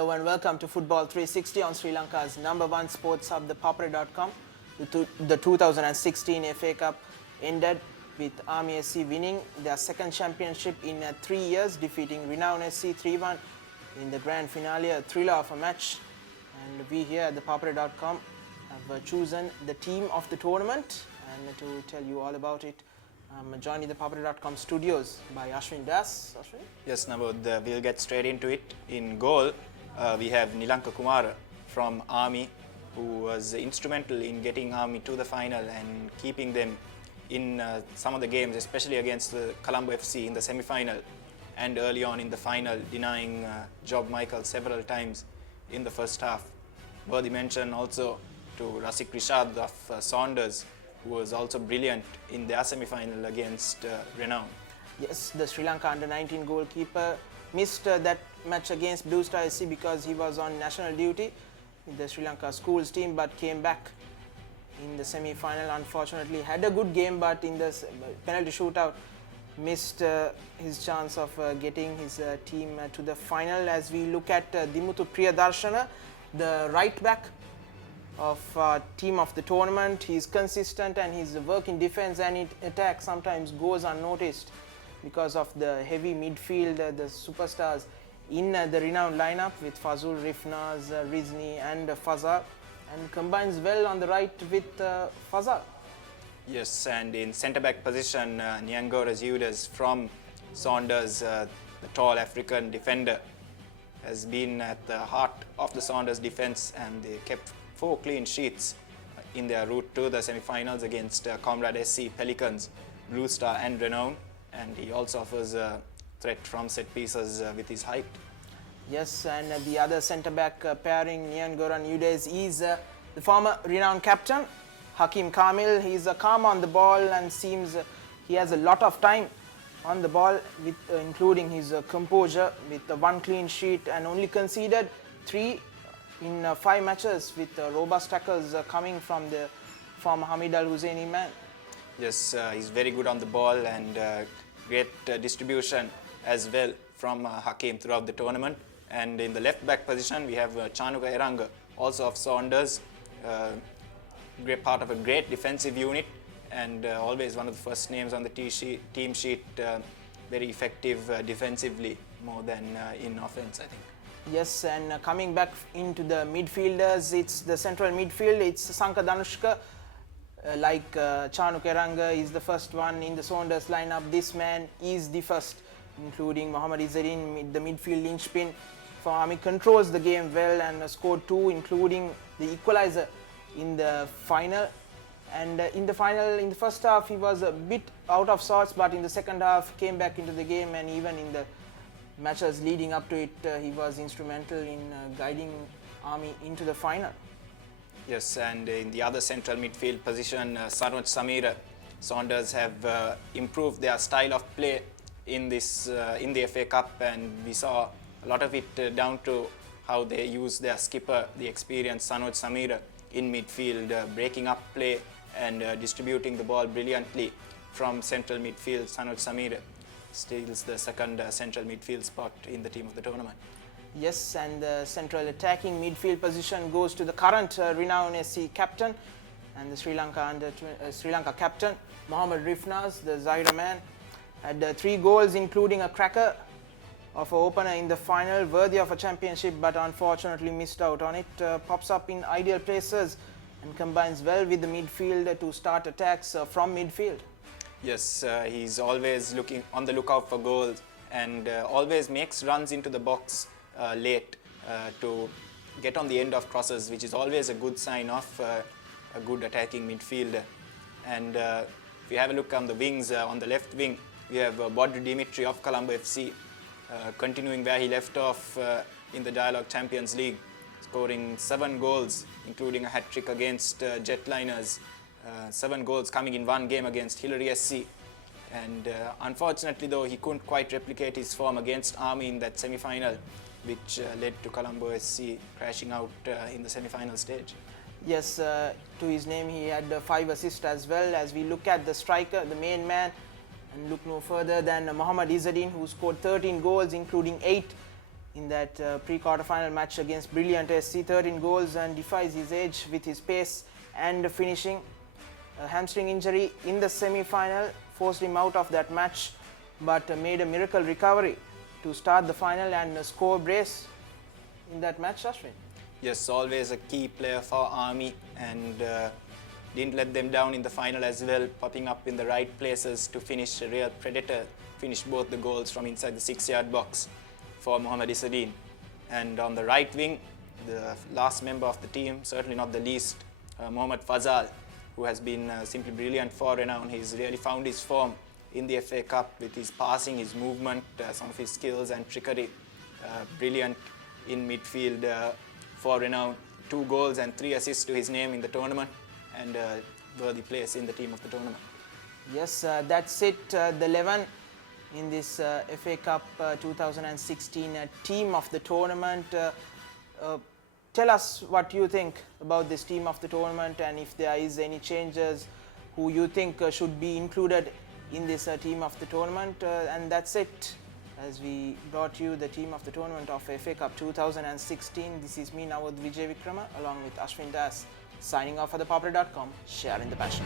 Hello and welcome to Football 360 on Sri Lanka's number one sports hub, ThePapare.com. The 2016 FA Cup ended with Army SC winning their second championship in 3 years, defeating Renown SC 3-1 in the grand finale, a thriller of a match. And we here at ThePapare.com have chosen the team of the tournament, and to tell you all about it, I'm joined in the ThePapare.com studios by Ashwin Das. Ashwin? Yes, Nabod, we'll get straight into it. In goal, we have Nilanka Kumara from Army, who was instrumental in getting Army to the final and keeping them in some of the games, especially against the Colombo FC in the semi-final and early on in the final, denying Job Michael several times in the first half. Worthy mention also to Rasik Rishad of Saunders, who was also brilliant in their semi-final against Renown. Yes, the Sri Lanka under-19 goalkeeper missed that match against Blue Star SC because he was on national duty in the Sri Lanka schools team, but came back in the semi-final. Unfortunately, had a good game, but in the penalty shootout, missed his chance of getting his team to the final. As we look at Dimuthu Priyadarshana, the right back of team of the tournament, he's consistent, and his work in defense and attack sometimes goes unnoticed because of the heavy midfield, the superstars in the renowned lineup with Fazul, Rifnaz, Rizni and Fazal, and combines well on the right with Fazal. Yes, and in centre-back position, Nyangora Judas from Saunders, the tall African defender, has been at the heart of the Saunders defence, and they kept 4 clean sheets in their route to the semi-finals against Comrade SC, Pelicans, Blue Star and Renown, and he also offers a threat from set pieces with his height. Yes, and the other centre-back pairing, Nian Goran Udes, is the former Renown captain, Hakim Kamil. He's calm on the ball and seems he has a lot of time on the ball, with including his composure, with 1 clean sheet and only conceded 3 in 5 matches, with robust tackles coming from the former Hamid Al Husseini man. Yes, he's very good on the ball, and great distribution as well from Hakim throughout the tournament. And in the left back position, we have Chanuka Eranga, also of Saunders, great part of a great defensive unit, and always one of the first names on the team sheet, very effective defensively more than in offense, I think. Yes, and coming back into the midfielders, it's the central midfield, it's Sanka Danushka. Like Chanuk Eranga is the first one in the Saunders lineup, this man is the first, including Mohammad Izzeddin, the midfield linchpin for Army, controls the game well and scored 2, including the equalizer in the final. And in the first half, he was a bit out of sorts, but in the second half came back into the game, and even in the matches leading up to it, he was instrumental in guiding Army into the final. Yes, and in the other central midfield position, Saroj Samira, Saunders have improved their style of play in the FA Cup, and we saw a lot of it down to how they use their skipper, the experienced Saroj Samira, in midfield, breaking up play and distributing the ball brilliantly from central midfield. Saroj Samira steals the second central midfield spot in the team of the tournament. Yes, and the central attacking midfield position goes to the current Renown SC captain and the Sri Lanka captain, Mohammad Rifnaz, the Zaire man. Had 3 goals, including a cracker of an opener in the final, worthy of a championship, but unfortunately missed out on it. Pops up in ideal places and combines well with the midfield to start attacks from midfield. Yes, he's always looking on the lookout for goals, and always makes runs into the box late to get on the end of crosses, which is always a good sign of a good attacking midfielder. And if you have a look on the wings, on the left wing, we have Bodr Dimitri of Colombo FC, continuing where he left off in the Dialogue Champions League, scoring 7 goals, including a hat-trick against Jetliners. 7 goals coming in 1 game against Hillary SC. And unfortunately, though, he couldn't quite replicate his form against Army in that semi-final, which led to Colombo SC crashing out in the semi-final stage. Yes, to his name, he had 5 assists as well. As we look at the striker, the main man, and look no further than Mohammad Izzeddin, who scored 13 goals, including 8 in that pre-quarter final match against brilliant SC, 13 goals and defies his age with his pace and finishing. A hamstring injury in the semi-final forced him out of that match, but made a miracle recovery to start the final and score brace in that match, Ashwin. Yes, always a key player for Army, and didn't let them down in the final as well, popping up in the right places to finish. A real predator, finished both the goals from inside the 6-yard box for Mohammad Isadeen. And on the right wing, the last member of the team, certainly not the least, Mohammad Fazal, who has been simply brilliant for renown. He's really found his form in the FA Cup with his passing, his movement, some of his skills and trickery. Brilliant in midfield for renown. 2 goals and 3 assists to his name in the tournament, and worthy place in the team of the tournament. Yes, that's it, the 11 in this FA Cup 2016 team of the tournament. Tell us what you think about this team of the tournament, and if there is any changes who you think should be included in this team of the tournament. And that's it, as we brought you the team of the tournament of FA Cup 2016. This is me, Nawad Vijay Vikrama, along with Ashwin Das, signing off for ThePapare.com, sharing the passion.